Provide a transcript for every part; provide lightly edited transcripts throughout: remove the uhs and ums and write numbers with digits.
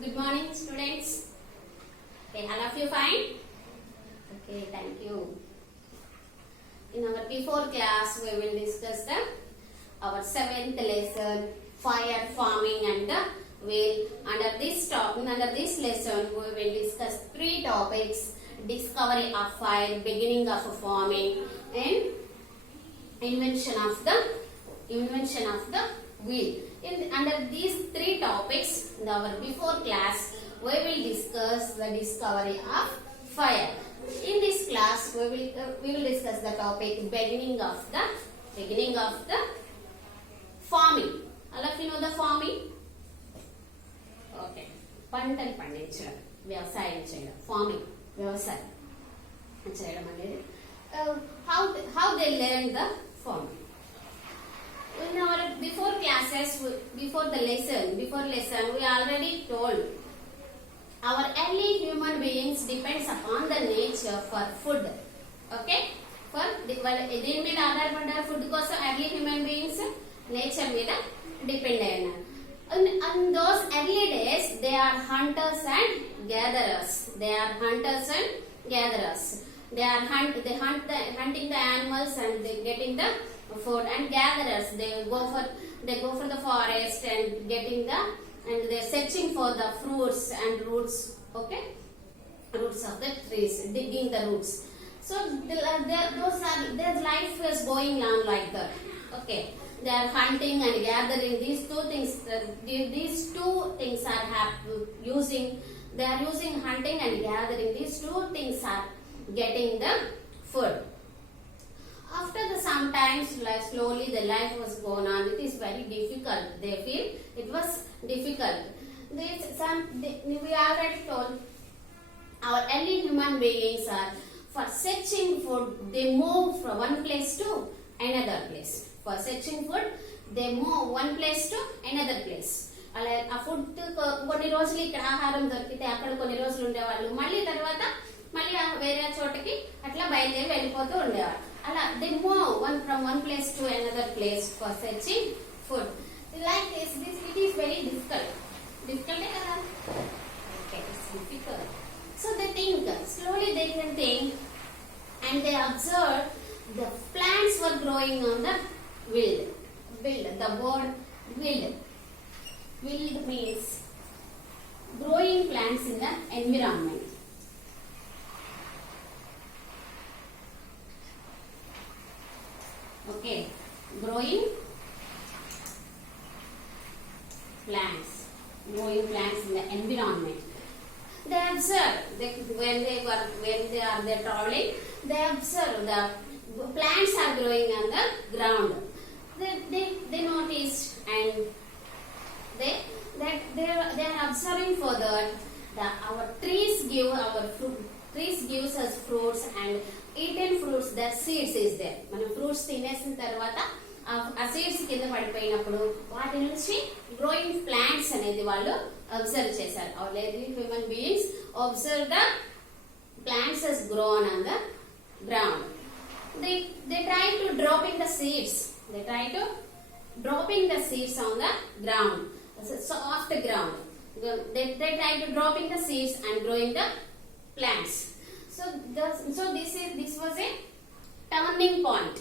Good morning, students. Okay, all of you fine? Okay, thank you. In our before class, we will discuss our 7th lesson, fire, farming, and the whale. Under this lesson, we will discuss 3 topics: discovery of fire, beginning of farming, and invention of the wheel. Under these 3 topics, in our before class, we will discuss the discovery of fire. In this class, we will discuss the topic beginning of the farming. All of you know the farming? Okay. పంటలు పండించడం, వ్యవసాయం చేయడం, farming, వ్యవసాయం చేయడం అనేది how they learn the farming. In our before classes, before lesson, we already told our early human beings depends upon the nature for food. Okay? For దీని మీద ఆధారపడ్డారు food కోసం ఎర్లీ హ్యూమన్ బీయింగ్స్ నేచర్ మీద depend అయినారు. In those early days, they are hunters and gatherers. They hunting the animals and they getting the food, and gatherers they go for the forest and they're searching for the fruits and roots. Okay, roots of the trees, digging the roots. So their life is going on like that. Okay, they are hunting and gathering. These two things are using. They are using hunting and gathering. These 2 things are getting the food. After sometimes, like slowly, the life was going on. It is very difficult. They feel it was difficult. We already told our early human beings are for searching food. They move from one place to another place. For searching food, they move one place to another place. అలా ఆ food కొన్ని రోజులు ఇక్కడ ఆహారం దొరికితే అక్కడ కొన్ని రోజులు ఉండేవాళ్ళు, మళ్ళీ తర్వాత మళ్ళీ వేరే చోటకి అట్లా బయలుదేరి వెళ్ళిపోతూ ఉండేవారు. అలా they move from one place to another place for searching food. Like this it is very difficult. Difficult కదా? Okay, it's difficult. So they think, slowly they can think, and they observe the plants were growing on the wild. The word wild. Wild means growing plants in the environment. Okay, growing plants in the environment. They observe when they are traveling. They observe the plants are growing on the ground. They noticed, and they are observing further that our trees give our fruit. Trees gives us fruits, and eaten fruits, the seeds is there. మనం fruits తినేసిన తర్వాత ఆ seeds కింద పడిపోయినప్పుడు వాటి నుంచి growing plants అనేది వాళ్ళు అబ్జర్వ్ చేశారు. our early human beings observe the plants as grown on the ground. They try to dropping the seeds. They try to dropping the seeds on the ground, so off the ground. They try to dropping the seeds and growing the plants. So this was a turning point.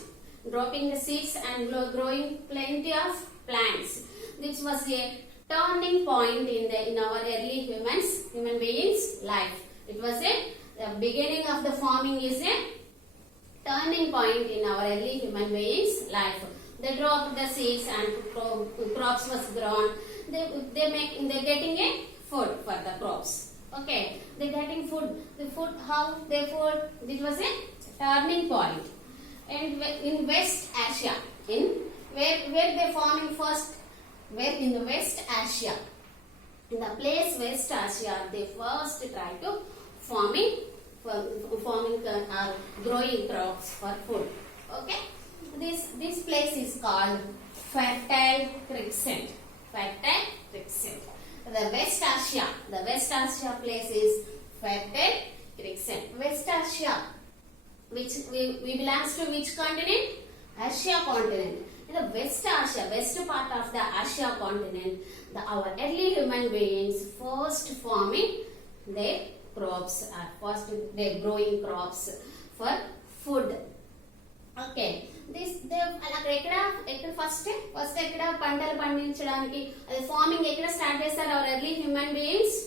Dropping the seeds and growing plenty of plants. This was a turning point in our early human beings' life. It was the beginning of the farming is a turning point in our early human beings' life. They dropped the seeds and crops was grown. They're getting a food for the crops. Okay, they're getting food. The food, how they food? This was a turning point. And in West Asia, where they farming first? Where in the West Asia, in the place West Asia, they first try to farming growing crops for food. Okay, this place is called Fertile Crescent. The West Asia place is Fertile Crescent. West Asia, which we belongs to which continent? Asia continent. in the West Asia, west part of the Asia continent, our early human beings first farming their crops, first they growing crops for food. Okay అక్కడ ఎక్కడ first ఎక్కడ పంటలు పండించడానికి అది farming ఎక్కడ start చేస్తారు our early human beings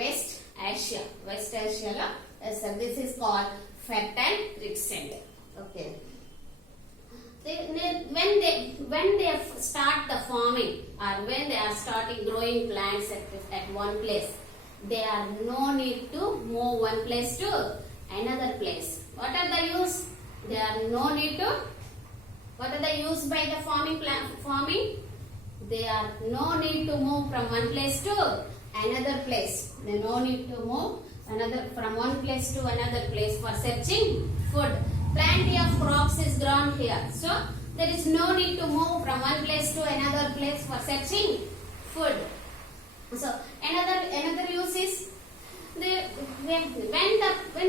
west ఆసియాలో this is called fertile quicksand. Okay when they start the farming or when they are starting growing plants at one place, they are no need to move one place to another place. What are the use? There are no need to. What are the use by the farming? They are no need to move from one place to another place. They no need to move from one place to another place for searching food. Plenty of crops is grown here, so there is no need to move from one place to another place for searching food. So another use is when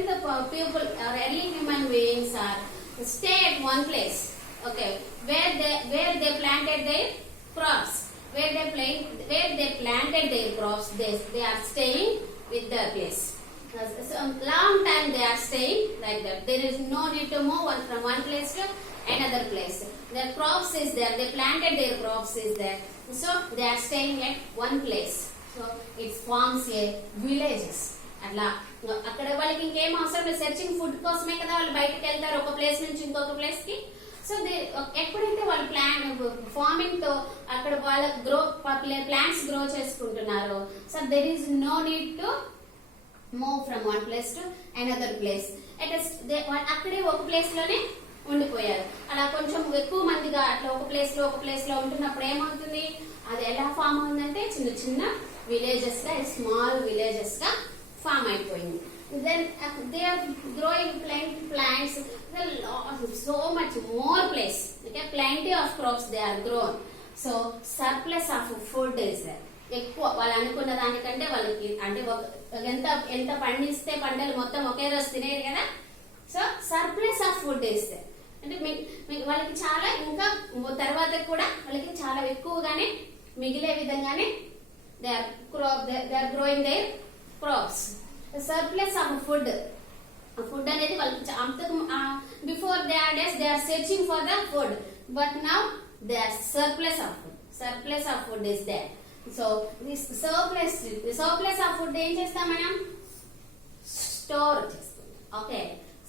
the people or early human beings are stay at one place, okay, where they planted their crops, where they planted their crops, they are staying with the place. So long time they are staying like that. There is no need to move from one place to another place. Their crops is there, they planted their crops is there, so they are staying at one place. So it forms a villages. అట్లా అక్కడ వాళ్ళకి ఇంకేం అవసరం searching food కోసమే కదా వాళ్ళు బయటకు వెళ్తారు ఒక ప్లేస్ నుంచి ఇంకొక ప్లేస్ కి. సో ఎప్పుడైతే వాళ్ళు ఫార్మింగ్ తో అక్కడ వాళ్ళ ప్లాంట్స్ గ్రో చేసుకుంటున్నారో, so there is no need to move from one place to another place. అక్కడే ఒక ప్లేస్ లోనే ఉండిపోయారు. అలా కొంచెం ఎక్కువ మందిగా అట్లా ఒక ప్లేస్ లో ఉంటున్నప్పుడు ఏమవుతుంది, అది ఎలా ఫామ్ అవుతుందంటే చిన్న చిన్న విలేజెస్ గా, స్మాల్ విలేజెస్ గా ఫామ్ అయిపోయింది. Then they are growing plants, so much more place, okay, plenty of crops they are grown, so surplus of food is there. ఎక్కువ వాళ్ళు అనుకున్న దానికంటే వాళ్ళకి అంటే ఎంత పండిస్తే పంటలు మొత్తం ఒకే రోజు తినేది కదా, so surplus of food is there. అంటే వాళ్ళకి చాలా ఇంకా తర్వాత కూడా వాళ్ళకి చాలా ఎక్కువగానే మిగిలే విధంగానే they are growing their crops. The surplus of food అనేది వాళ్ళకి అంతకు before they are searching for the food, but now they are surplus of food is there. So this surplus of food ఏం చేస్తాం మనం, స్టోర్ చేస్తాం. Okay,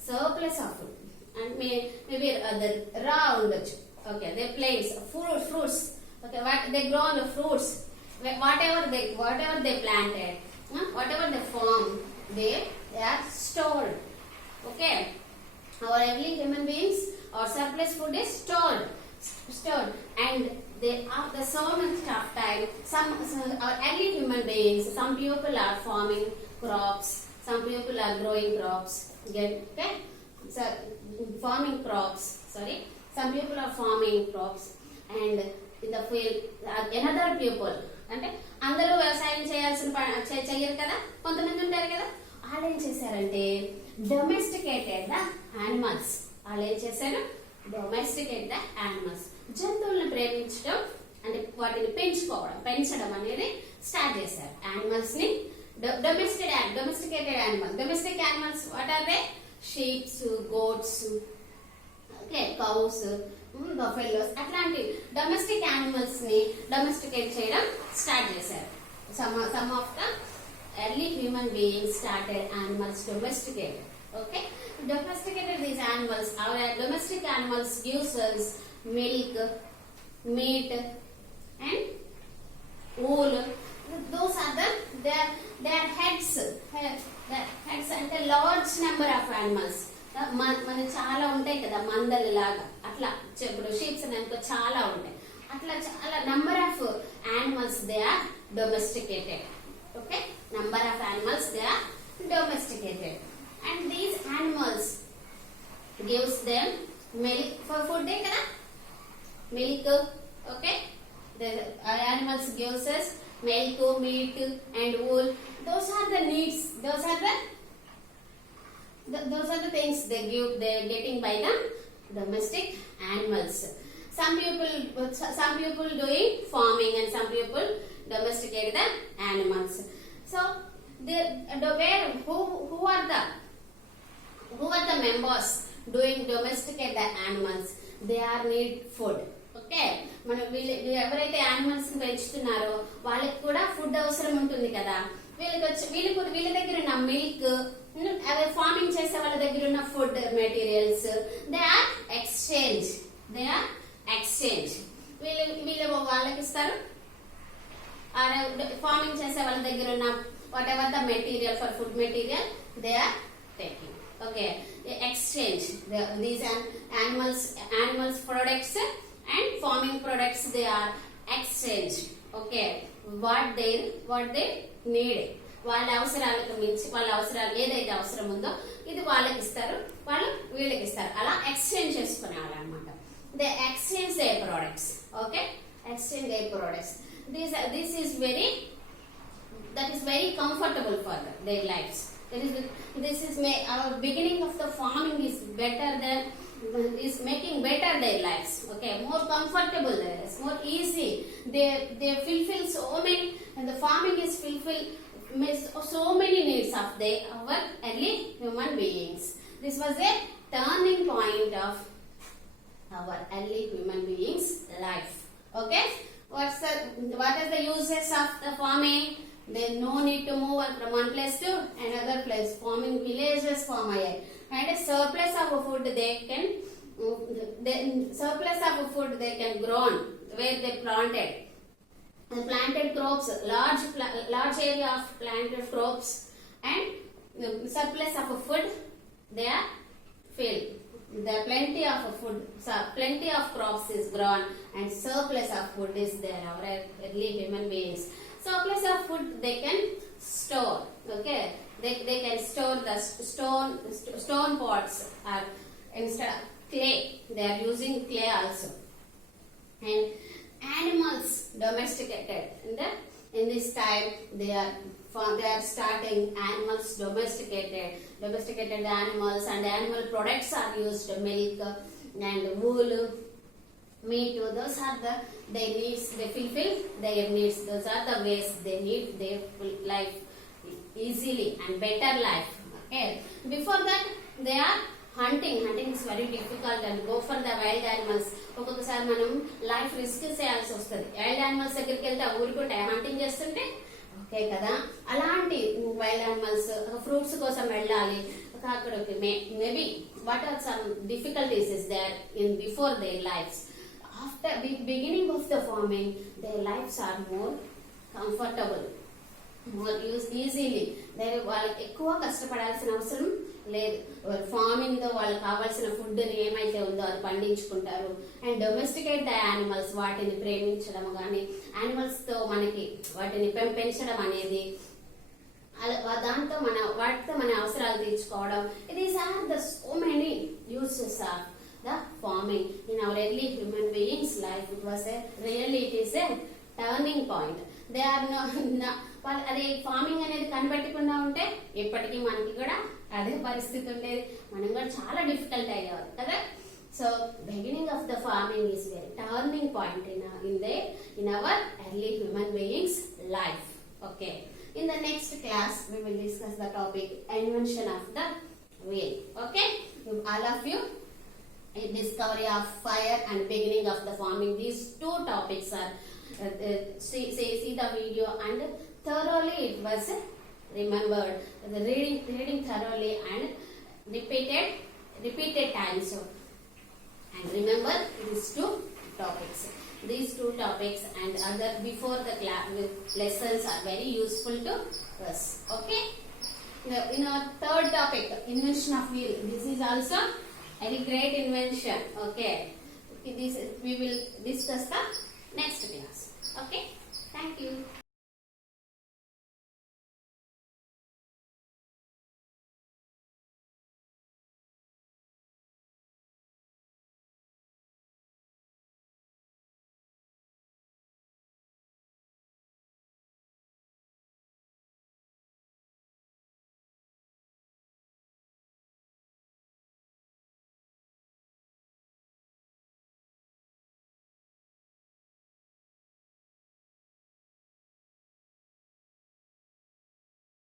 surplus of food and maybe the raw ఉండొచ్చు. Okay, they plants fruits. Okay, what they grow the fruits, whatever they planted, whatever they farm, they are stored. Okay, our early human beings, our surplus food is stored, and after so much of time, our early human beings, some people are farming crops, some people are growing crops. Okay, so farming crops. Some people are farming crops, and in the field, another people. అంటే అందరూ వ్యవసాయం చెయ్యరు కదా, కొంతమంది ఉంటారు కదా. వాళ్ళు ఏం చేశారంటే డొమెస్టికేటెడ్ ద యానిమల్స్. జంతువులను ప్రేమించడం అంటే వాటిని పెంచడం అనేది స్టార్ట్ చేశారు. యానిమల్స్ ని domesticated animals. Domestic animals what are they? Sheeps, goats, okay, cows, buffaloes, అట్లాంటి డొమెస్టిక్ యానిమల్స్ ని డొమెస్టికేట్ చేయడం స్టార్ట్ చేశారు. Some of the early human beings started animals domesticated. Okay, domesticated these animals. Our domestic animals gives us milk, meat, and wool. Those are their heads. Heads and a large number of animals. మన చాలా ఉంటాయి కదా మందలు లాగా, అట్లా ఇప్పుడు sheeps అనుకో చాలా ఉంటాయి, అట్లా చాలా number of animals they are domesticated. Okay, number of animals they are domesticated. And these animals gives them milk for food day kada, milk. Okay, the animals gives us milk, meat, and wool. Those are the needs. Those are the things they are getting by the domestic animals. some people doing farming and some people domesticate the animals. So who are the members doing domesticate the animals? They are need food. Okay, మనం ఎవరైతే animals ని పెంచుతున్నారో వాళ్ళకి కూడా food అవసరం ఉంటుంది కదా. వీళ్ళ దగ్గర ఉన్న మిల్క్, ఫార్మింగ్ చేసే వాళ్ళ దగ్గర ఉన్న food materials, they are exchange. వీళ్ళు వాళ్ళకి ఇస్తారు. ఫార్మింగ్ చేసే వాళ్ళ దగ్గర ఉన్న whatever the material for food material they are taking. Okay, exchange these animals products and farming products, they are exchange. Okay, what they need, వాళ్ళ అవసరాలకు మించి వాళ్ళ అవసరాలు ఏదైతే అవసరం ఉందో ఇది వాళ్ళకి ఇస్తారు, వాళ్ళు వీళ్ళకి ఇస్తారు. అలా ఎక్స్చేంజ్ చేసుకునేవాళ్ళు అనమాట. They exchange their products. Okay, exchange their products. This is very comfortable for their lives. Our beginning of the farming is making better their lives. Okay, more comfortable their lives, more easy. They fulfill so many, and the farming is fulfill so many needs of our early human beings. This was a turning point of our early human beings life. Okay, what is the uses of the farming? There no need to move from one place to another place. Farming villages farm here, and a surplus of food they can grow on where they planted. The planted crops, large area of planted crops, and the surplus of food they are filled. There plenty of food, plenty of crops is grown, and surplus of food is there. Our early human beings, surplus of food they can store. Okay, they can store the stone pots, or instead of clay they are using clay also. And animals domesticated in this time they are starting animals domesticated animals, and animal products are used, milk and wool, meat. Those are their needs. They fulfill their needs. Those are the ways they need their life easily and better life. Okay, before that they are hunting is very difficult and go for the wild animals. ఒక్కొక్కసారి మనం life risk చేయాల్సి వస్తుంది. Wild animals దగ్గరికి వెళ్తే ఊరుకుంటాయి, hunting చేస్తుంటే okay కదా. అలాంటి wild animals fruits కోసం వెళ్ళాలి. అక్కడ maybe what are some difficulties is there in before their lives. After the beginning of the farming, their lives are more comfortable, more easily. వాళ్ళకి ఎక్కువ కష్టపడాల్సిన అవసరం లేదు. ఫార్మింగ్ తో వాళ్ళకి కావాల్సిన ఫుడ్ ఏమైతే ఉందో అది పండించుకుంటారు. అండ్ డొమెస్టికేట్ ద యానిమల్స్, వాటిని ప్రేమించడం గానీ, యానిమల్స్ తో మనకి వాటిని పెంచడం అనేది, దాంతో వాటితో మన అవసరాలు తీర్చుకోవడం. These are the so many uses of the farming in our early human beings life. It is a turning point. They are అదే ఫార్మింగ్ అనేది కనిపెట్టకుండా ఉంటే ఎప్పటికీ మనకి కూడా అదే పరిస్థితి ఉండేది. మనం కూడా చాలా డిఫికల్ట్ అయ్యేవారు కదా. So beginning of the farming is very turning point in our early human beings life. Okay, in the next class we will discuss the topic invention of the wheel. Okay, all of you, discovery of fire and beginning of the farming, these two topics are see the video and thoroughly it was remembered, the reading thoroughly and repeated times. And remember these two topics and other before the class lessons are very useful to us. Okay, in our third topic, invention of wheel, this is also a great invention. Okay, this we will discuss the next class. Okay, thank you.